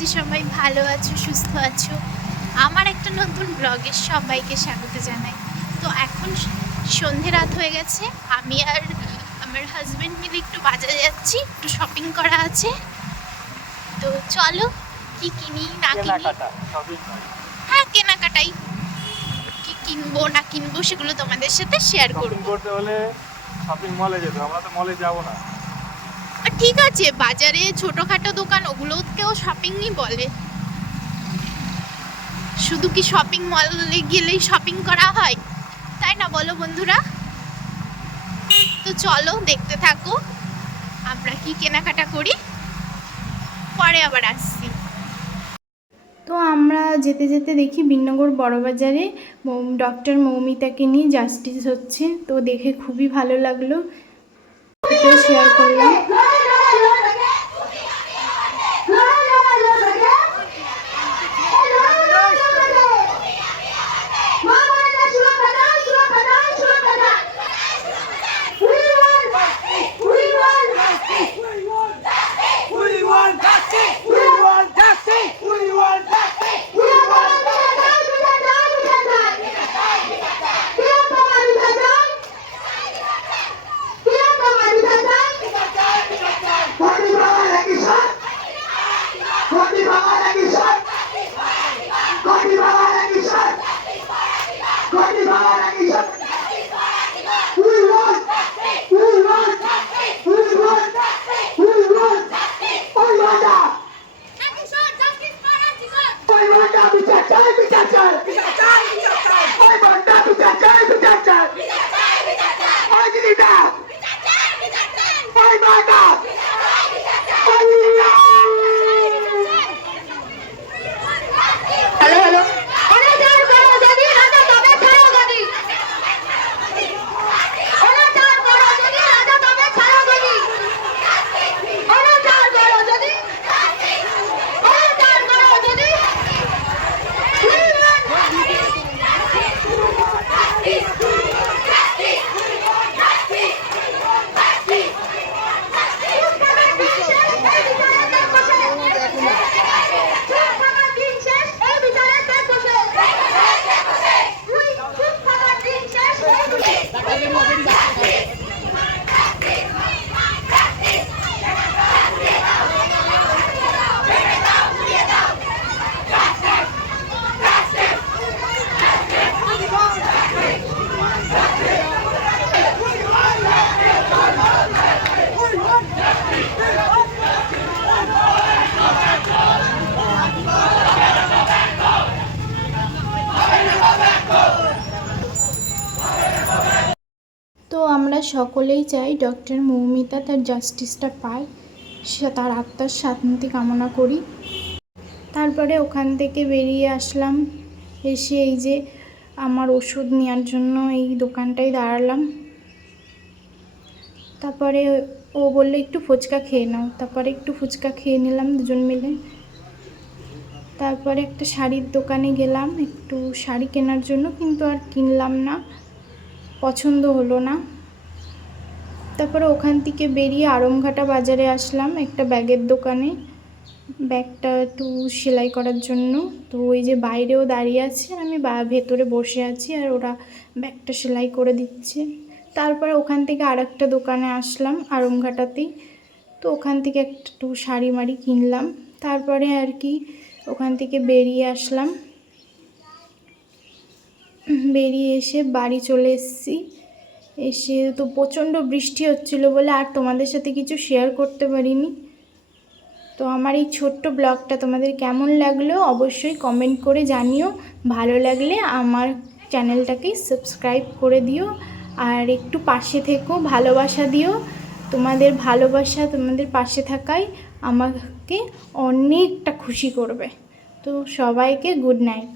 করছি সবাই ভালো আছো, সুস্থ আছো। আমার একটা নতুন ব্লগে সবাইকে স্বাগত জানাই। তো এখন সন্ধে রাত হয়ে গেছে, আমি আর আমার হাজব্যান্ড মিলে একটু বাজারে যাচ্ছি, একটু শপিং করা আছে। তো চলো কি কিনি না কিনি, হ্যাঁ কেনাকাটাই, কি কিনবো না কিনবো সেগুলো তোমাদের সাথে শেয়ার করবো। শপিং করতে হলে শপিং মলে যেতে, আমরা তো মলে যাব না। ঠিক আছে, বাজারে ছোটখাটো দোকান ওগুলোকেও শপিংই বলে। শুধু কি শপিং মলে গেলেই শপিং করা হয়, তাই না বলো বন্ধুরা? তো চলো দেখতে থাকো আমরা কি কেনাকাটা করি, পরে আবার আসছি। তো আমরা যেতে যেতে দেখি বিনগর বড়বাজারে ডক্টর মৌমিতাকে নিয়ে জাস্টিস হচ্ছে, তো দেখে খুবই ভালো লাগলো, এটা শেয়ার করলাম। তো আমরা সকলেই চাই ডক্টর মৌমিতা তার জাস্টিসটা পায়, সে তার আত্মার শান্তি কামনা করি। তারপরে ওখান থেকে বেরিয়ে আসলাম, এসে এই যে আমার ওষুধ নেওয়ার জন্য এই দোকানটায় দাঁড়ালাম। তারপরে ও বললো একটু ফুচকা খেয়ে নাও, তারপরে একটু ফুচকা খেয়ে নিলাম দুজন মিলে। তারপরে একটা শাড়ির দোকানে গেলাম একটু শাড়ি কেনার জন্য, কিন্তু আর কিনলাম না, পছন্দ হলো না। তারপরে ওখান থেকে বেরিয়ে আরমঘাটা বাজারে আসলাম একটা ব্যাগের দোকানে, ব্যাগটা একটু সেলাই করার জন্য। তো ওই যে বাইরেও দাঁড়িয়ে আছে, আমি ভেতরে বসে আছি আর ওরা ব্যাগটা সেলাই করে দিচ্ছে। তারপরে ওখান থেকে আর একটা দোকানে আসলাম আরমঘাটাতেই, তো ওখান থেকে একটু শাড়ি মাড়ি কিনলাম। তারপরে আর কি ওখান থেকে বেরিয়ে আসলাম, বেরিয়ে এসে বাড়ি চলে এসেছি। এসে তো প্রচণ্ড বৃষ্টি হচ্ছিল বলে আর তোমাদের সাথে কিছু শেয়ার করতে পারিনি। তো আমার এই ছোট্ট ব্লগটা তোমাদের কেমন লাগলো অবশ্যই কমেন্ট করে জানিও। ভালো লাগলে আমার চ্যানেলটাকে সাবস্ক্রাইব করে দিও আর একটু পাশে থেকো, ভালোবাসা দিও। তোমাদের ভালোবাসা, তোমাদের পাশে থাকাই আমাকে অনেকটা খুশি করবে। তো সবাইকে গুড নাইট।